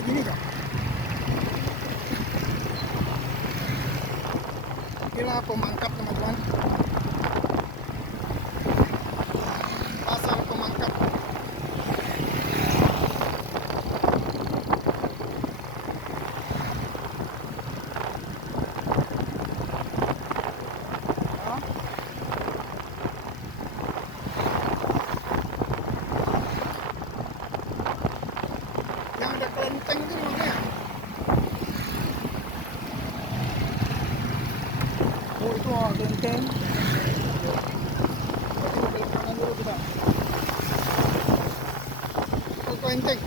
kayak gini kok. Inilah Pemangkap teman-teman. Pasar Pemangkap. Yang ada kelenteng itu di mana ya? Oh itu kelenteng. Berarti belok kanan dulu kita. Itu kelenteng.